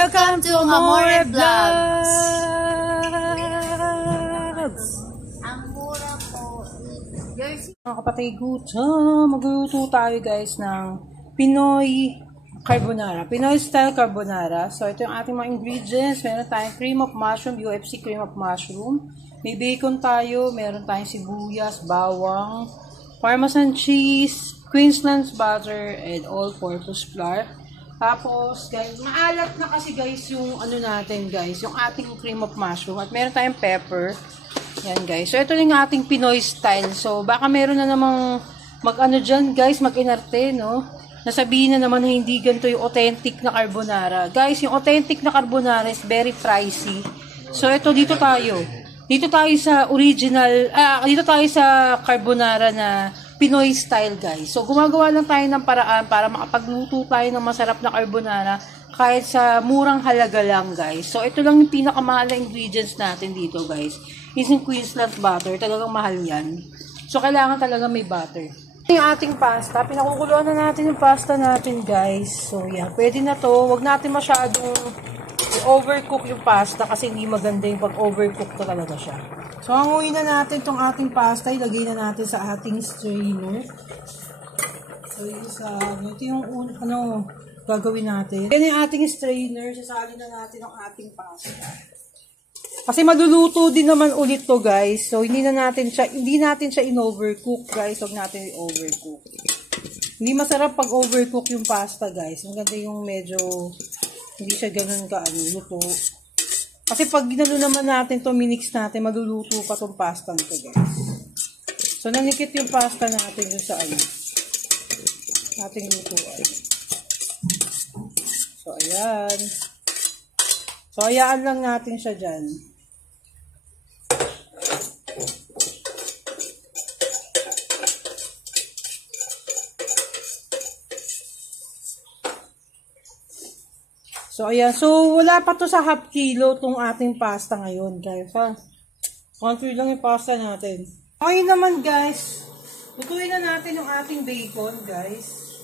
Welcome to Amore Vlogs! Ang mura po. Mga kapatid, magluluto tayo guys ng Pinoy Carbonara. Pinoy style carbonara. So ito yung ating mga ingredients. Meron tayong cream of mushroom, UFC cream of mushroom. May bacon tayo, meron tayong sibuyas, bawang, Parmesan cheese, Queensland's butter, and all-purpose flour. Tapos, guys, maalat na kasi guys yung ano natin guys, yung ating cream of mushroom. At meron tayong pepper. Yan guys. So, ito yung ating Pinoy style. So, baka meron na namang mag-ano dyan guys, mag-inarte, no? Nasabihin na naman na hindi ganito yung authentic na carbonara. Guys, yung authentic na carbonara is very pricey. So, ito dito tayo. Dito tayo sa original, dito tayo sa carbonara na Pinoy style guys. So, gumagawa lang tayo ng paraan para makapagluto tayo ng masarap na carbonara kahit sa murang halaga lang guys. So, ito lang yung pinakamahal na ingredients natin dito guys. Is yung Queensland butter. Talagang mahal yan. So, kailangan talaga may butter. Yung ating pasta. Pinakukuluan na natin yung pasta natin guys. So, yan. Pwede na to. Huwag natin masyadong overcook yung pasta kasi hindi maganda yung pag-overcook to talaga siya. So, hanguin na natin itong ating pasta. Ilagay na natin sa ating strainer. So, ito yung gagawin natin. Yan yung ating strainer. Sasali na natin ang ating pasta. Kasi maluluto din naman ulit to guys. So, hindi natin siya in-overcook guys. Huwag natin i-overcook. Hindi masarap pag overcook yung pasta guys. Maganda yung medyo hindi siya ganun luto. Kasi pag ginalo naman natin to, minix natin, maluluto pa tong pasta nito guys. So, nanikit yung pasta natin dun sa ating lutuan. So, ayan. So, hayaan lang natin siya dyan. So, ayan. So, wala pa to sa half kilo tong ating pasta ngayon, guys. Ha? Konti lang yung pasta natin. Okay naman, guys. Lutuin na natin yung ating bacon, guys.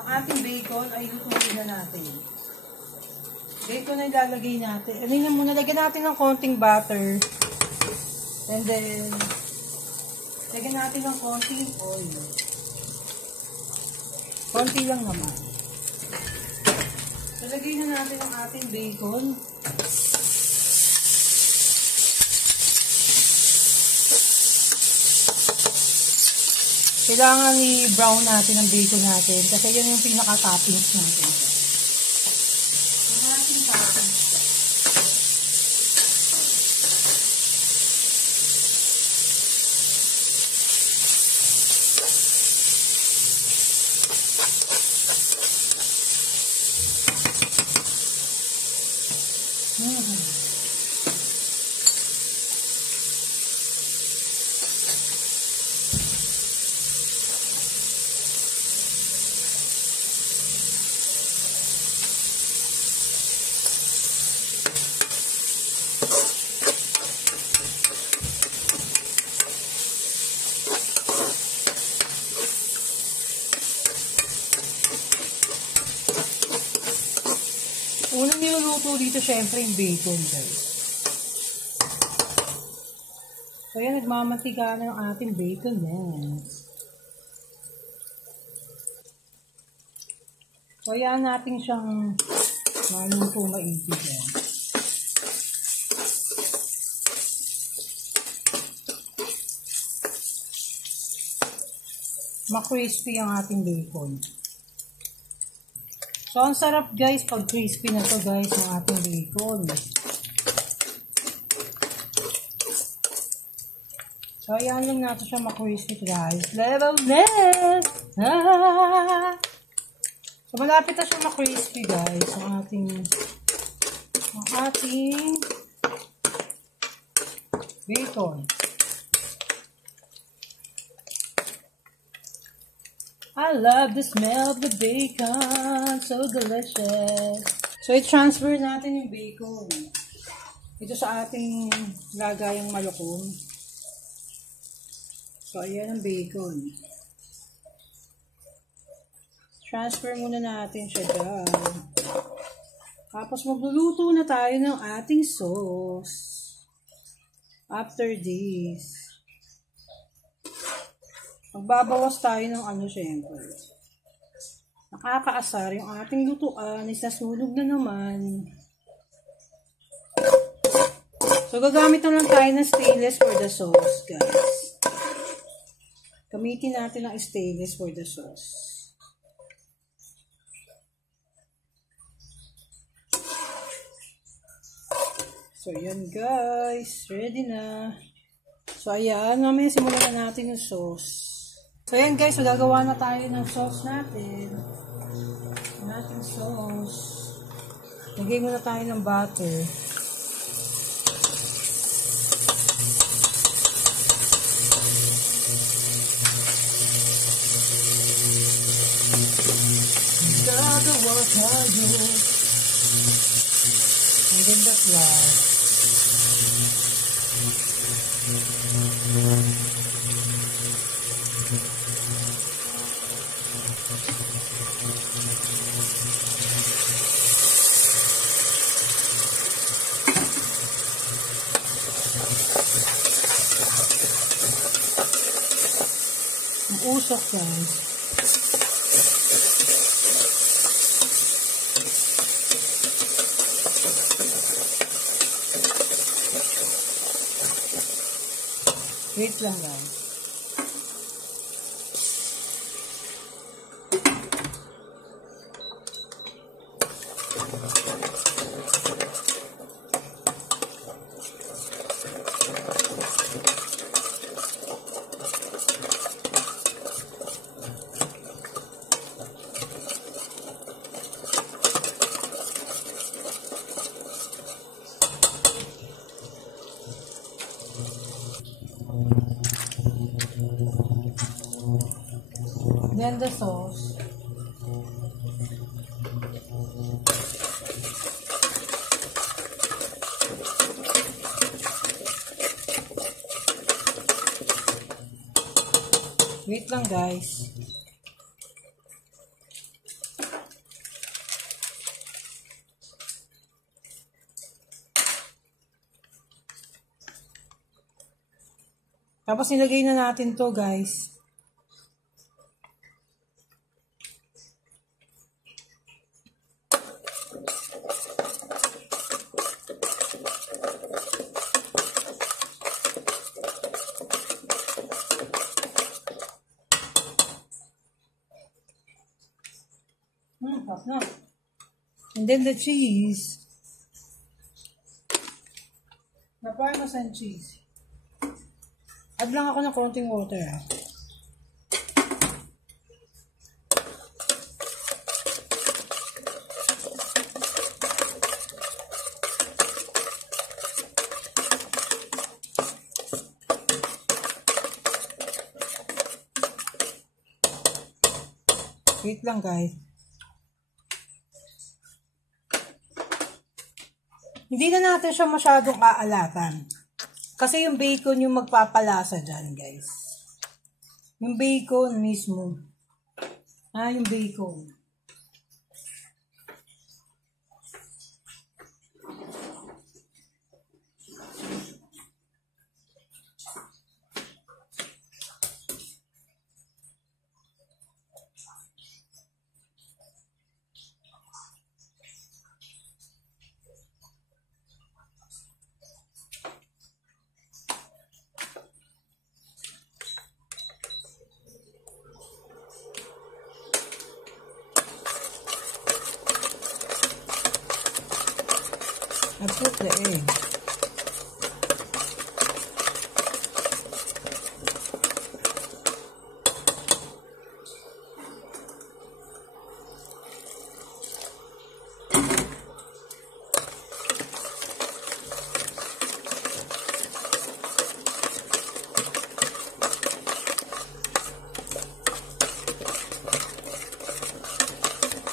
Ang ating bacon ay lutuin na natin. Bacon na ilalagay natin. Ano yun muna, lagyan natin ng konting butter. And then, lagyan natin ng konting oil. Konti lang naman. Lagay na natin ang ating bacon. Kailangan i-brown natin ang bacon natin kasi yan yung pinaka-toppings natin. Ang ating toppings. Unang niluluto dito syempre yung bacon guys. So yan, nagmamantika na yung ating bacon guys. So yan natin siyang maluto maigi guys. Ma-crispy ang ating bacon. So, ang sarap guys pag crispy na to guys ng ating bacon. So, ayan lang natin siya ma-crispy guys. Level next! So, malapit na siya ma-crispy guys ang ating bacon. I love the smell of the bacon. So delicious. So, i-transfer natin yung bacon. Ito sa ating lagayang malukong. So, ayan ang bacon. Transfer muna natin siya dyan. Tapos magluluto na tayo ng ating sauce. After this, magbabawas tayo ng syempre. Nakakaasar yung ating lutuan, is nasunog na naman. So, gagamit na lang tayo ng stainless for the sauce, guys. Gamitin natin ang stainless for the sauce. So, yan guys. Ready na. So, ayan. Mamaya simulan na natin yung sauce. So, ayan guys. So, gagawa na tayo ng sauce natin. Ang ating sauce. Lagay muna tayo ng butter. Gagawa tayo. Ang ganda flour. Ang usok guys. Wait lang guys. Then the sauce. Wait lang guys. Tapos nilagay na natin to guys. No. And then the cheese. The Parmesan cheese. Add lang ako ng konting water. Wait lang guys. Hindi na natin siya masyadong aalatan. Kasi yung bacon yung magpapalasa dyan, guys. Yung bacon mismo. Yung bacon. I put the egg.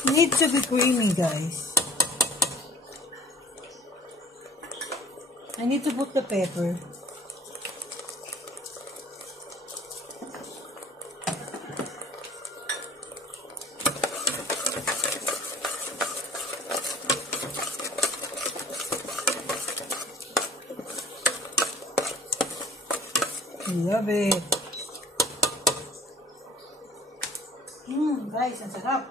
It needs to be creamy, guys. I need to put the pepper. Love it. Guys, ang sarap.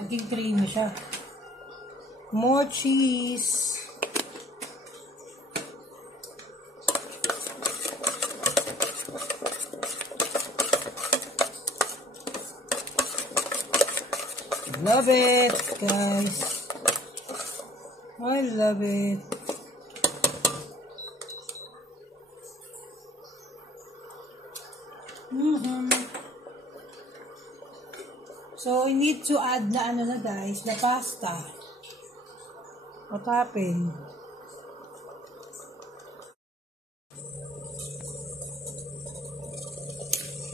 Naging creamy siya. More cheese. Love it, guys. I love it. So, we need to add na ano na guys, the pasta. What happened?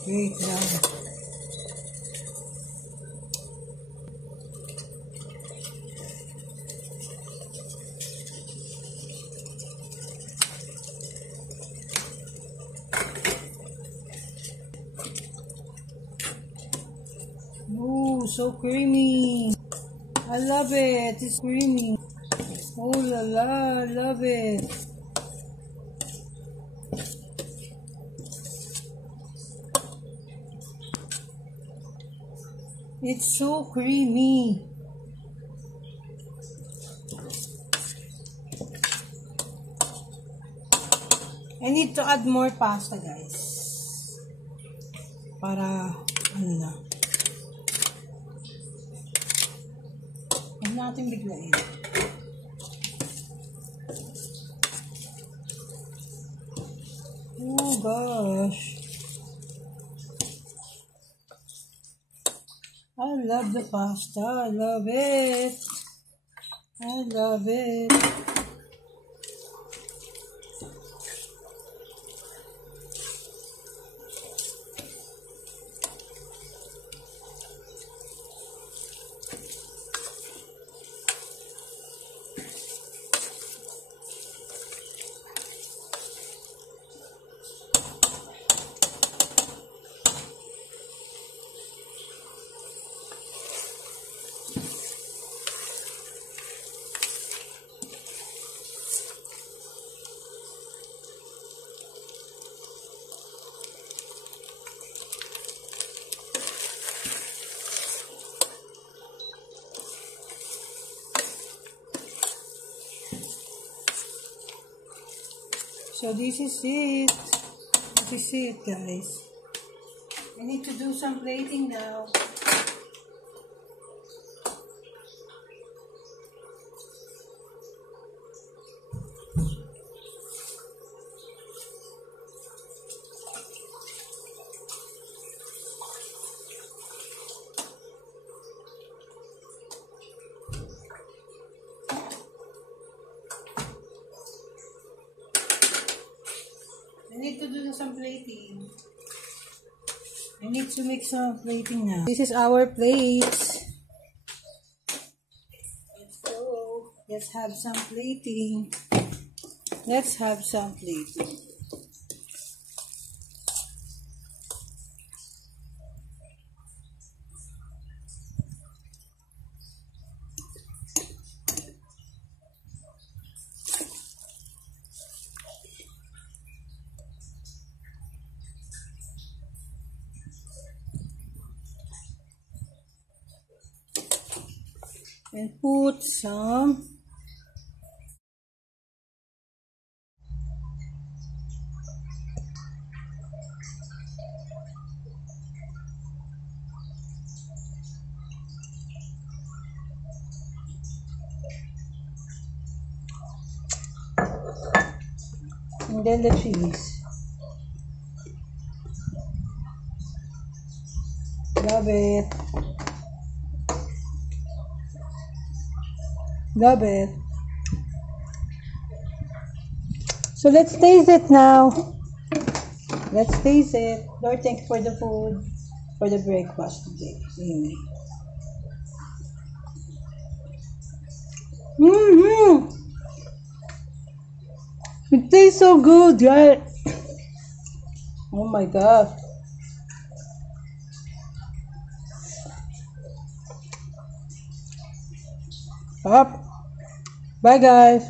Wait lang. Oh, so creamy. I love it. It's creamy. Oh la la, I love it. It's so creamy. I need to add more pasta, guys. Para, ano na. Huwag natin biglain. Oh gosh. I love the pasta. I love it. I love it. So this is it. This is it, guys. I need to do some plating now. I need to do some plating. I need to make some plating now. This is our plates. Let's go. Let's have some plating. Let's have some plating. And put some and then the cheese. Love it. Love it. So let's taste it now. Let's taste it. Lord, thank you for the food, for the breakfast today. Amen. It tastes so good, right? Oh my God. Up. Bye, guys.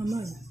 Aman.